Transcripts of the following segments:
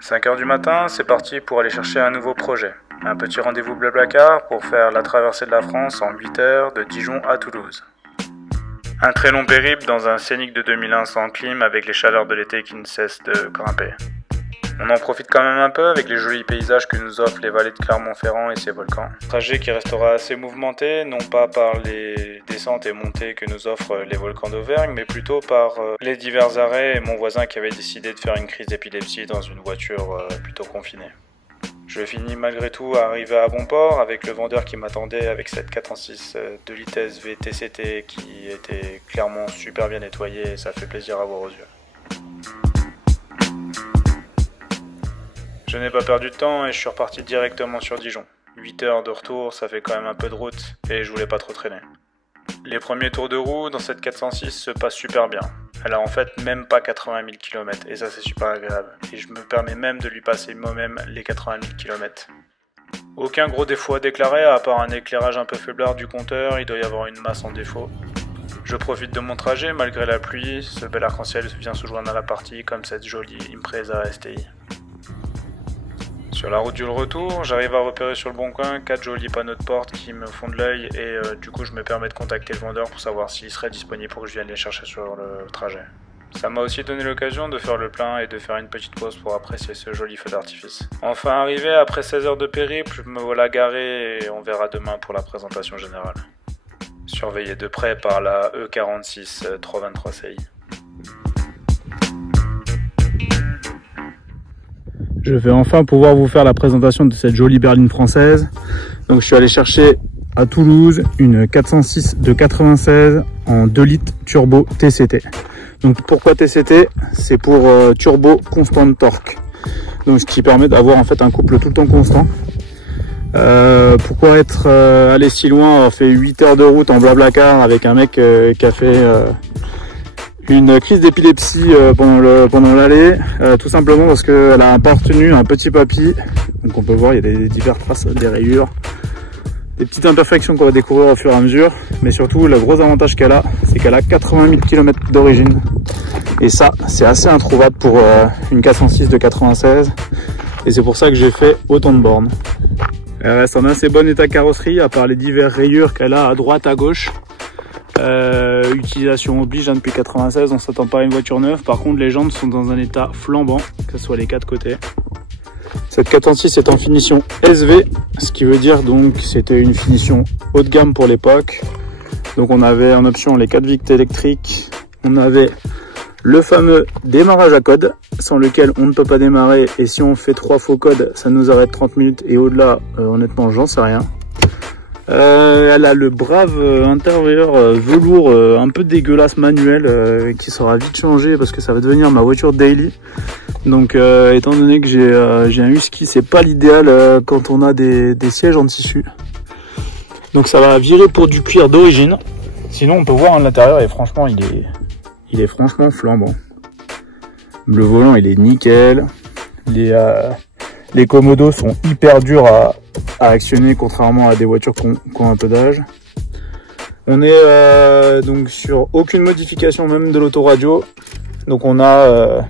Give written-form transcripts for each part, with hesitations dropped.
5 h du matin, c'est parti pour aller chercher un nouveau projet. Un petit rendez-vous Blablacar pour faire la traversée de la France en 8 heures de Dijon à Toulouse. Un très long périple dans un Scénic de 2001 sans clim avec les chaleurs de l'été qui ne cessent de grimper. On en profite quand même un peu avec les jolis paysages que nous offrent les vallées de Clermont-Ferrand et ses volcans. Un trajet qui restera assez mouvementé, non pas par les descentes et montées que nous offrent les volcans d'Auvergne, mais plutôt par les divers arrêts et mon voisin qui avait décidé de faire une crise d'épilepsie dans une voiture plutôt confinée. Je finis malgré tout à arriver à bon port avec le vendeur qui m'attendait avec cette 406 2 litres SV TCT qui était clairement super bien nettoyée et ça fait plaisir à voir aux yeux. Je n'ai pas perdu de temps et je suis reparti directement sur Dijon. 8 heures de retour, ça fait quand même un peu de route et je voulais pas trop traîner. Les premiers tours de roue dans cette 406 se passent super bien. Elle a en fait même pas 80 000 km et ça c'est super agréable. Et je me permets même de lui passer moi-même les 80 000 km. Aucun gros défaut à déclarer à part un éclairage un peu faiblard du compteur, il doit y avoir une masse en défaut. Je profite de mon trajet malgré la pluie, ce bel arc-en-ciel vient se joindre à la partie comme cette jolie Impreza STI. Sur la route du retour, j'arrive à repérer sur le bon coin 4 jolis panneaux de porte qui me font de l'œil et du coup je me permets de contacter le vendeur pour savoir s'il serait disponible pour que je vienne les chercher sur le trajet. Ça m'a aussi donné l'occasion de faire le plein et de faire une petite pause pour apprécier ce joli feu d'artifice. Enfin arrivé après 16 heures de périple, me voilà garé et on verra demain pour la présentation générale. Surveillé de près par la E46 323 CI. Je vais enfin pouvoir vous faire la présentation de cette jolie berline française. Donc je suis allé chercher à Toulouse une 406 de 96 en 2 litres turbo TCT. Donc pourquoi TCT? C'est pour turbo constant de torque. Donc ce qui permet d'avoir en fait un couple tout le temps constant. Pourquoi être allé si loin, avoir fait 8 heures de route en Blablacar avec un mec qui a fait une crise d'épilepsie pendant l'allée, tout simplement parce qu'elle a pas retenu un petit papy. Donc on peut voir il y a des diverses traces, des rayures, des petites imperfections qu'on va découvrir au fur et à mesure. Mais surtout le gros avantage qu'elle a, c'est qu'elle a 80 000 km d'origine. Et ça c'est assez introuvable pour une 406 de 96. Et c'est pour ça que j'ai fait autant de bornes. Elle reste en assez bon état de carrosserie, à part les diverses rayures qu'elle a à droite, à gauche. Utilisation oblige depuis 96, on s'attend pas à une voiture neuve. Par contre les jantes sont dans un état flambant, que ce soit les 4 côtés. Cette 406 est en finition SV, ce qui veut dire donc c'était une finition haut de gamme pour l'époque. Donc on avait en option les 4 victes électriques, on avait le fameux démarrage à code sans lequel on ne peut pas démarrer, et si on fait 3 faux codes ça nous arrête 30 minutes et au-delà honnêtement j'en sais rien. Elle a le brave intérieur velours un peu dégueulasse manuel qui sera vite changé parce que ça va devenir ma voiture daily. Donc étant donné que j'ai un husky, c'est pas l'idéal quand on a des sièges en tissu. Donc ça va virer pour du cuir d'origine. Sinon on peut voir à l'intérieur et franchement il est franchement flambant. Le volant il est nickel. Les commodos sont hyper durs à actionner contrairement à des voitures qui ont un peu d'âge. On est donc sur aucune modification même de l'autoradio. Donc on a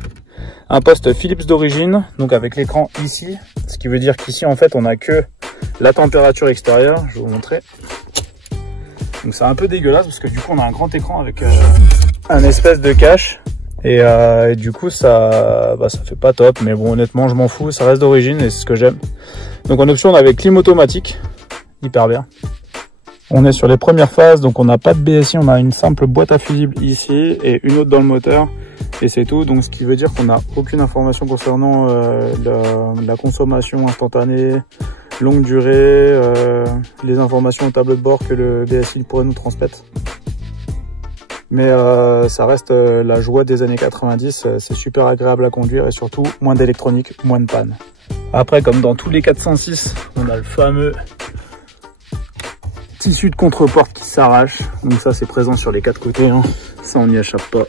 un poste Philips d'origine, donc avec l'écran ici, ce qui veut dire qu'ici en fait on a que la température extérieure. Je vais vous montrer. Donc c'est un peu dégueulasse parce que du coup on a un grand écran avec un espèce de cache. Et du coup ça fait pas top, mais bon honnêtement je m'en fous, ça reste d'origine et c'est ce que j'aime. Donc en option on avait clim automatique, hyper bien. On est sur les premières phases, donc on n'a pas de BSI, on a une simple boîte à fusible ici et une autre dans le moteur et c'est tout. Donc ce qui veut dire qu'on n'a aucune information concernant la consommation instantanée, longue durée, les informations au tableau de bord que le BSI pourrait nous transmettre. Mais ça reste la joie des années 90, c'est super agréable à conduire et surtout moins d'électronique, moins de panne. Après comme dans tous les 406, on a le fameux tissu de contreporte qui s'arrache. Donc ça c'est présent sur les 4 côtés, hein. Ça on n'y échappe pas.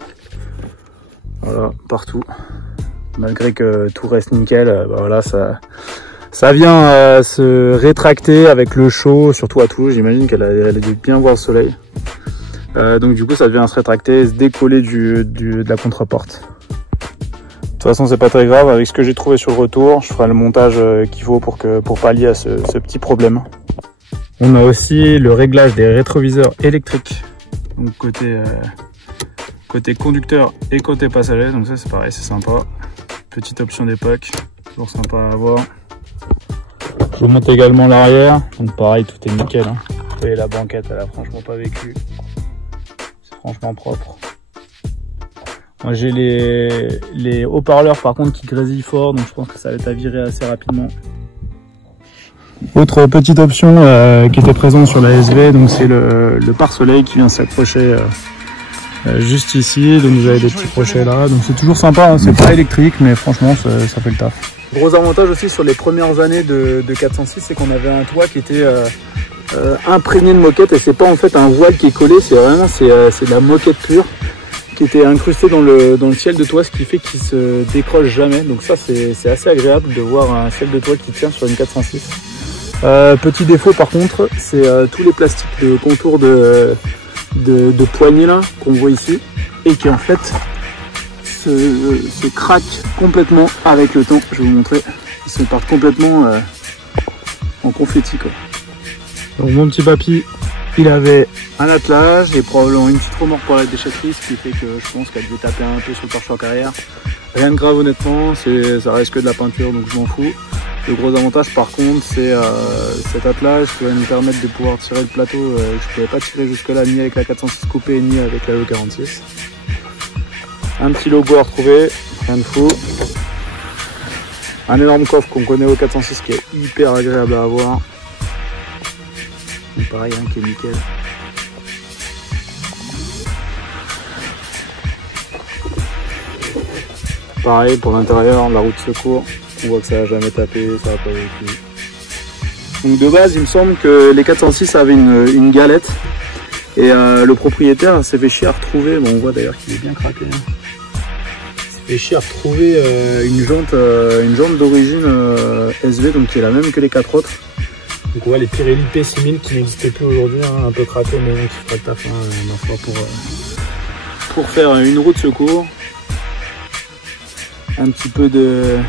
Voilà, partout. Malgré que tout reste nickel, voilà, ça vient se rétracter avec le chaud, surtout à Toulouse, j'imagine qu'elle a dû bien voir le soleil. Donc du coup ça vient se rétracter et se décoller de la contreporte. toute façon, c'est pas très grave. Avec ce que j'ai trouvé sur le retour, je ferai le montage qu'il faut pour pallier à ce petit problème. On a aussi le réglage des rétroviseurs électriques. Donc côté conducteur et côté passager. Donc ça, c'est pareil, c'est sympa. Petite option d'époque, toujours sympa à avoir. Je vous montre également l'arrière. Donc pareil, tout est nickel. Hein. Vous voyez, la banquette, elle a franchement pas vécu. C'est franchement propre. Moi j'ai les haut-parleurs par contre qui grésillent fort, donc je pense que ça va être à virer assez rapidement. Autre petite option qui était présente sur la SV, donc c'est le pare-soleil qui vient s'accrocher juste ici. Donc vous avez des petits crochets là, donc c'est toujours sympa, hein. C'est pas électrique mais franchement ça fait le taf. Gros avantage aussi sur les premières années de 406, c'est qu'on avait un toit qui était imprégné de moquette, et c'est pas en fait un voile qui est collé, c'est vraiment de la moquette pure qui était incrusté dans le ciel de toit, ce qui fait qu'il se décroche jamais. Donc ça c'est assez agréable de voir un ciel de toit qui tient sur une 406. Petit défaut par contre, c'est tous les plastiques de contour de poignée là qu'on voit ici, et qui en fait se craquent complètement avec le temps. Je vais vous montrer, ils se partent complètement en confetti quoi. Donc mon petit papy, il avait un attelage et probablement une petite remorque pour la déchetterie, ce qui fait que je pense qu'elle devait taper un peu sur le pare-choc arrière. Rien de grave honnêtement, ça reste que de la peinture, donc je m'en fous. Le gros avantage par contre, c'est cet attelage qui va nous permettre de pouvoir tirer le plateau que je pouvais pas tirer jusque là, ni avec la 406 coupée ni avec la E46. Un petit logo à retrouver, rien de fou. Un énorme coffre qu'on connaît au 406 qui est hyper agréable à avoir. Pareil, hein, qui est nickel. Pareil pour l'intérieur, la roue de secours, on voit que ça n'a jamais tapé, ça n'a pas vécu. Donc de base, il me semble que les 406 avaient une galette, et le propriétaire s'est fait chier à retrouver, bon, on voit d'ailleurs qu'il est bien craqué, hein. Il s'est fait chier à retrouver une jante d'origine SV, donc qui est la même que les 4 autres. Donc on voit les Pirelli P6000 qui n'existent plus aujourd'hui, hein, un peu craqués, mais qui fera le taf pour faire une roue de secours. Un petit peu de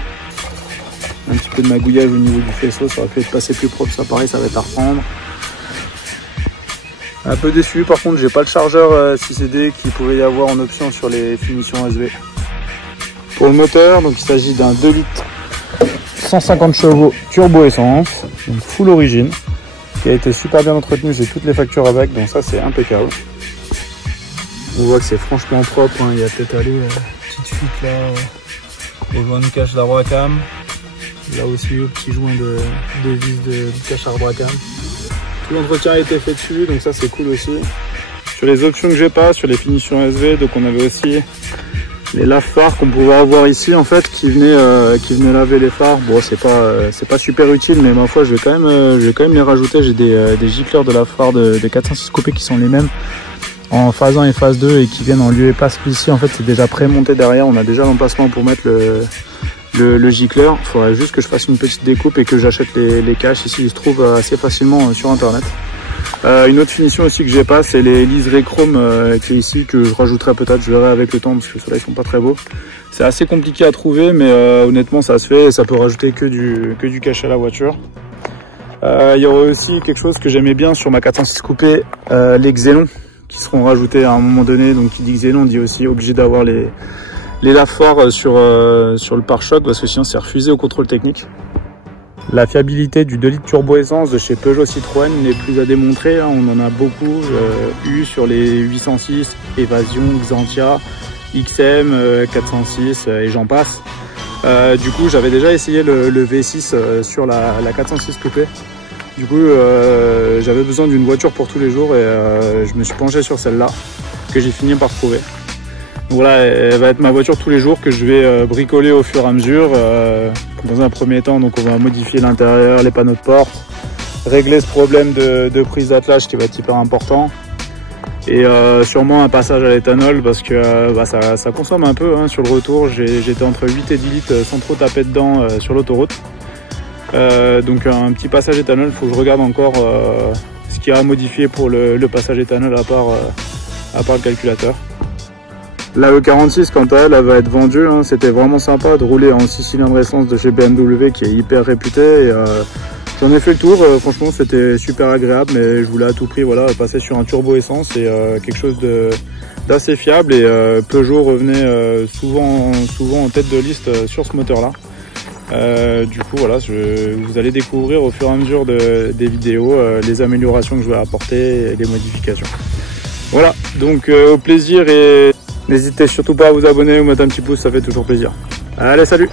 magouillage au niveau du faisceau, ça aurait pu être passé plus propre, ça pareil, ça va être à reprendre. Un peu déçu par contre, j'ai pas le chargeur 6CD qu'il pouvait y avoir en option sur les finitions SV. Pour le moteur, donc il s'agit d'un 2 litres 150 chevaux turbo essence, donc full origine, qui a été super bien entretenu, j'ai toutes les factures avec, donc ça c'est impeccable. On voit que c'est franchement propre, hein. Il y a peut-être allé petite fuite là au joint de cache d'Arbracam, là aussi au petit joint de vis de cache Arbracam. Tout l'entretien a été fait dessus, donc ça c'est cool aussi. Sur les options que j'ai pas, sur les finitions SV, donc on avait aussi les lave-phares qu'on pouvait avoir ici en fait, qui venaient laver les phares. Bon, c'est pas super utile, mais ma foi je vais quand même les rajouter. J'ai des gicleurs de lave-phares de 406 coupés qui sont les mêmes en phase 1 et phase 2 et qui viennent en lieu et place ici. En fait c'est déjà pré-monté derrière, on a déjà l'emplacement pour mettre le gicleur. Il faudrait juste que je fasse une petite découpe et que j'achète les caches. Ici ils se trouvent assez facilement sur internet. Une autre finition aussi que j'ai pas, c'est les liserés chrome qui est ici, que je rajouterai peut-être, je verrai avec le temps parce que ceux-là ils sont pas très beaux. C'est assez compliqué à trouver, mais honnêtement ça se fait et ça peut rajouter que du cachet à la voiture. Il y aurait aussi quelque chose que j'aimais bien sur ma 406 coupée, les xélons qui seront rajoutés à un moment donné. Donc qui dit xélon dit aussi obligé d'avoir les lave-phares sur le pare-choc, parce que sinon c'est refusé au contrôle technique. La fiabilité du 2 litres turbo essence de chez Peugeot Citroën n'est plus à démontrer, hein. On en a beaucoup eu sur les 806, Evasion, Xantia, XM, 406 et j'en passe. Du coup j'avais déjà essayé le V6 sur la 406 coupée. Du coup j'avais besoin d'une voiture pour tous les jours et je me suis penché sur celle-là que j'ai fini par trouver. Voilà, elle va être ma voiture tous les jours que je vais bricoler au fur et à mesure. Dans un premier temps, donc on va modifier l'intérieur, les panneaux de porte, régler ce problème de prise d'attelage qui va être hyper important. Et sûrement un passage à l'éthanol parce que ça consomme un peu, hein, sur le retour. J'étais entre 8 et 10 litres sans trop taper dedans sur l'autoroute. Donc un petit passage éthanol, il faut que je regarde encore ce qu'il y a à modifier pour le passage éthanol à part le calculateur. La E46, quant à elle, elle va être vendue. Hein. C'était vraiment sympa de rouler en 6 cylindres essence de chez BMW qui est hyper réputé. J'en ai fait le tour, franchement c'était super agréable, mais je voulais à tout prix voilà, passer sur un turbo essence et quelque chose d'assez fiable. Et Peugeot revenait souvent en tête de liste sur ce moteur-là. Du coup voilà, vous allez découvrir au fur et à mesure des vidéos les améliorations que je vais apporter et les modifications. Voilà, donc au plaisir et n'hésitez surtout pas à vous abonner ou mettre un petit pouce, ça fait toujours plaisir. Allez, salut!